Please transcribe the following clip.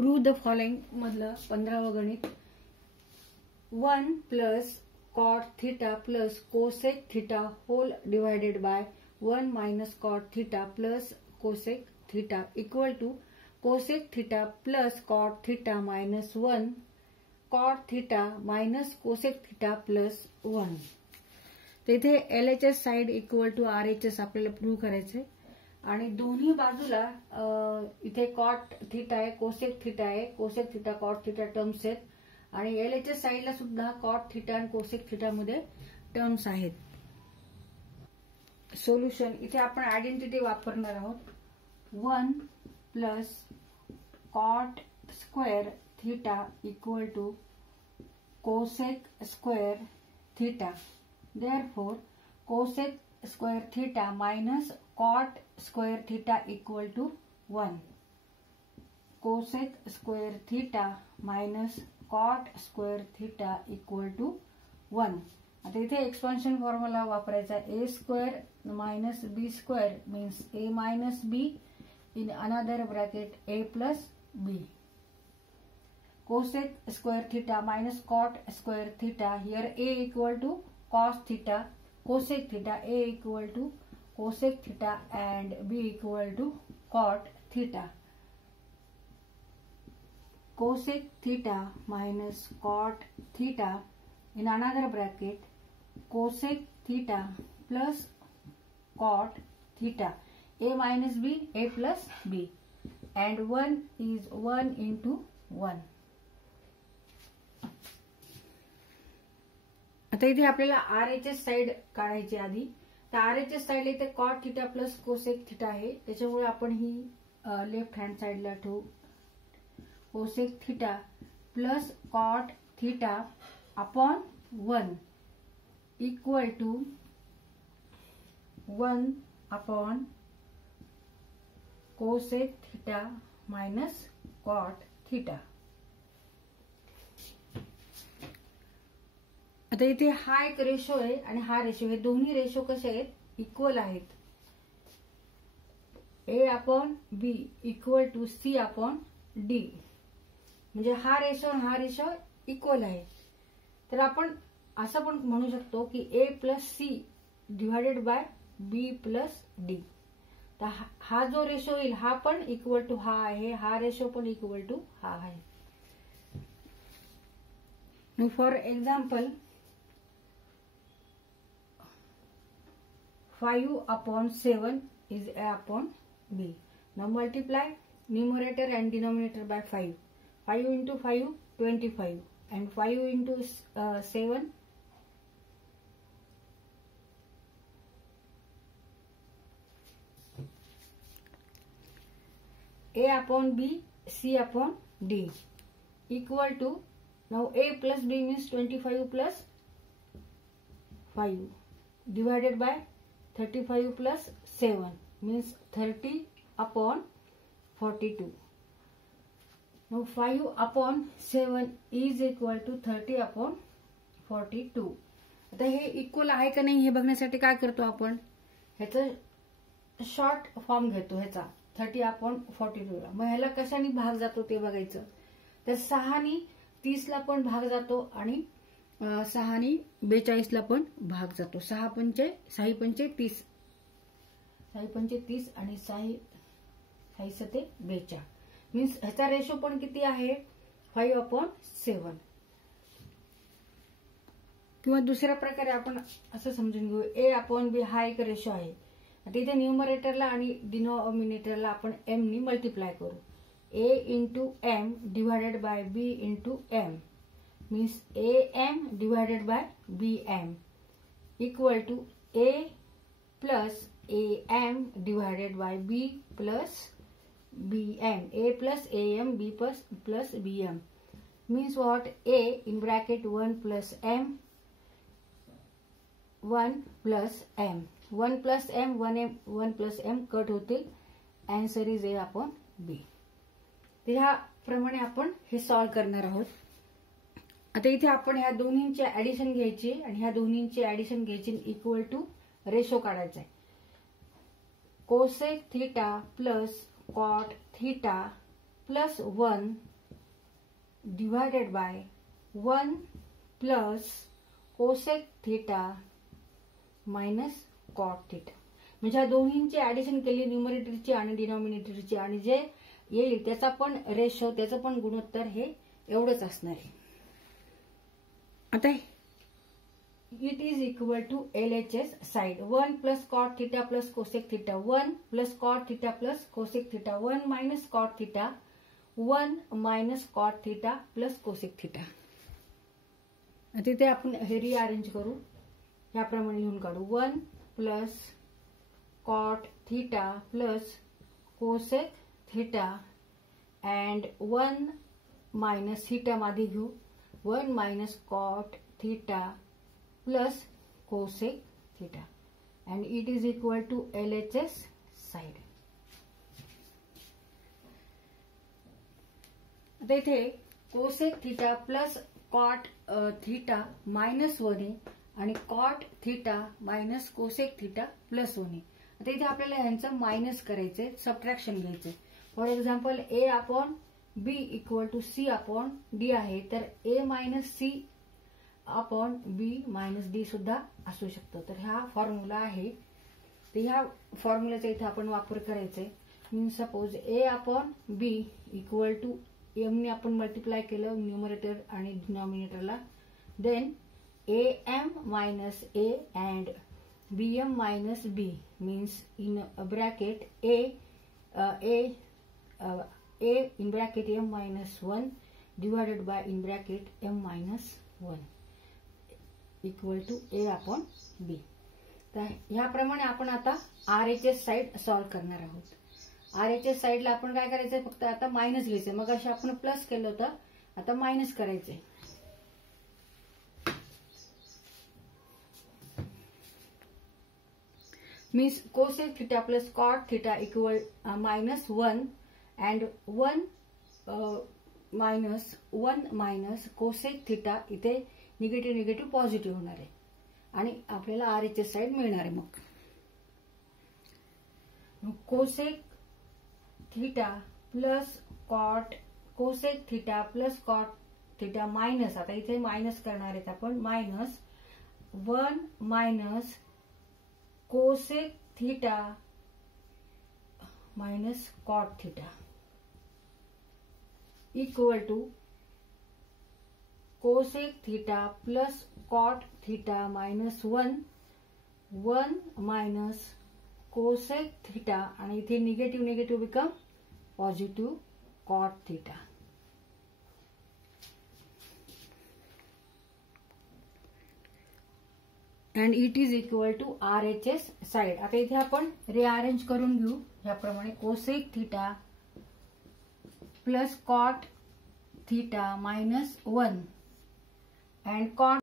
Prove the following मधलं 15वं गणित 1 plus cot theta plus cosec theta whole divided by 1 minus cot theta plus cosec theta equal to cosec theta plus cot theta minus 1 cot theta minus cosec theta plus 1. तेथे LHS side equal to RHS आपल्याला prove करायचे आणि दोन्ही बाजूला इथे cot theta आहे, cosec theta आहे, cosec theta cot theta terms आहेत आणि LHS साइडला सुद्धा कॉट थीटा आणि कोसेक थीटा मध्ये टर्म्स आहेत. सोल्युशन इथे आपण आयडेंटिटी वापरणार आहोत. 1 plus cot square theta equal to cosec square theta. Therefore cosec square theta minus cot square theta equal to 1. Cosec square theta minus cot square theta equal to 1. आता इथे expansion formula वापरायचा. a square minus b square means a minus b in another bracket a plus b. Cosec square theta minus cot square theta. Here a equal to cos theta, cosec theta, a equal to cosec theta and b equal to cot theta. Cosec theta minus cot theta in another bracket cosec theta plus cot theta. A minus b, a plus b and 1 is 1 into 1. आता इथे आपल्याला RHS side काढायची आधी. तर RHS side इथे cot theta plus cosec theta आहे, त्याच्यामुळे आपण ही लेफ्ट हँड साइडला ठेवू. Cosec theta plus cot theta upon 1 equal to 1 upon cosec theta minus cot theta. आता इथे हा एक रेशो आहे आणि हा रेशो, हे दोन्ही रेशो कसे आहेत, इक्वल आहेत. a upon b equal to c upon d. म्हणजे हा रेशो आणि हा रेशो इक्वल आहे. तर आपण असं पण म्हणू शकतो की a plus c divided by b plus d. तर हा जो रेशो येईल हा पण इक्वल टू हा आहे, हा रेशो पण इक्वल टू हा आहे. For example 5 upon 7 is a upon b. Now multiply numerator and denominator by 5. 5 into 5 25 and 5 into 7 a upon b c upon d equal to, now a plus b means 25 plus 5 divided by 35 plus 7 means 30 upon 42. Now 5 upon 7 is equal to 30 upon 42. आता हे equal आहे का नाही हे बघण्यासाठी काय करतो आपण, ह्याचा शॉर्ट फॉर्म घेतो ह्याचा 30 upon 42 ला. मग ह्याला कशाने भाग जातो ते बघायचं. तर 6 ने 30 ला पण भाग जातो आणि 6 ने 42 ला पण भाग जातो. 6 पंचे 30 आणि 6 सते 42 मीन्स ह्याचा रेशो पण किती आहे 5 upon 7. किंवा दुसऱ्या प्रकारे आपण असं समजून घेऊ, a अपॉन b हा एक रेशो आहे. तिथे न्यूमरेटरला आणि डिनॉमिनेटरला आपण m नी मल्टिप्लाय करू. a into m divided by b into m means am divided by bm equal to a plus am divided by b plus bm. A plus am, b plus bm means what, a in bracket 1 plus m 1 plus m 1 plus m 1 plus m cut होतील. Answer is a upon b. ह्या प्रमाणे आपण हे solve करणार आहोत. आता इथे आपण ह्या दोन्हींची ऍडिशन घ्यायची आणि ह्या दोन्हींची ऍडिशन घ्यायची इक्वल टू रेशो काढायचा आहे. Cosec theta plus cot theta plus 1 divided by 1 plus cosec theta minus cot theta. म्हणजे या दोन्हींची ऍडिशन केली न्यूमरेटरची आणि डिनॉमिनेटरची, आणि जे येईल त्याचा पण रेशो, त्याचं पण गुणोत्तर हे एवढंच असणार आहे. आता it is equal to LHS side 1 plus cot theta plus cosec theta 1 plus cot theta plus cosec theta 1 minus cot theta 1 minus cot theta plus cosec theta. तिथे आपण हे रिअरेंज करू, याप्रमाणे लिहून काढू. 1 plus cot theta plus cosec theta and 1 minus theta मध्ये घेऊ 1 minus cot theta plus cosec theta and it is equal to LHS side. आता इथे cosec theta plus cot theta minus 1 आहे आणि cot theta minus cosec theta plus 1 आहे. आता इथे आपल्याला ह्यांचं मायनस करायचंय, सबट्रॅक्शन घ्यायचंय. For example A upon B equal to C upon D आहे, तर A minus C upon B minus D सुद्धा असू शकतो. तर हा फॉर्म्युला आहे, तर ह्या फॉर्म्युल्याचा इथे आपण वापर करायचा आहे. Means suppose A upon B equal to M ने आपण मल्टिप्लाय केलं न्यूमरेटर आणि डिनॉमिनेटरला, then AM minus A and BM minus B means in bracket A in bracket M minus 1 divided by in bracket M minus 1 equal to A upon B. तर ह्याप्रमाणे आपण आता RHS side solve करणार आहोत. RHS साइडला आपण काय करायचंय, फक्त आता मायनस घ्यायचंय. मग अशा आपण प्लस केलं होतं, आता मायनस करायचंय. means cosec theta plus cot theta equal minus 1 and 1 minus cosec theta इथे निगेटिव्ह पॉझिटिव्ह होणार आहे आणि आपल्याला RHS साइड मिळणार आहे. मग cosec theta plus cot cosec theta plus cot theta minus, आता इथे मायनस करणार आहेत आपण, minus 1 minus cosec theta minus cot theta equal to cosec theta plus cot theta minus 1 minus cosec theta, आणि इथे negative become positive cot theta. And it is equal to RHS side. आता इथे आपण rearrange करून घेऊ ह्याप्रमाणे. Cosec theta plus cot theta minus 1 and cot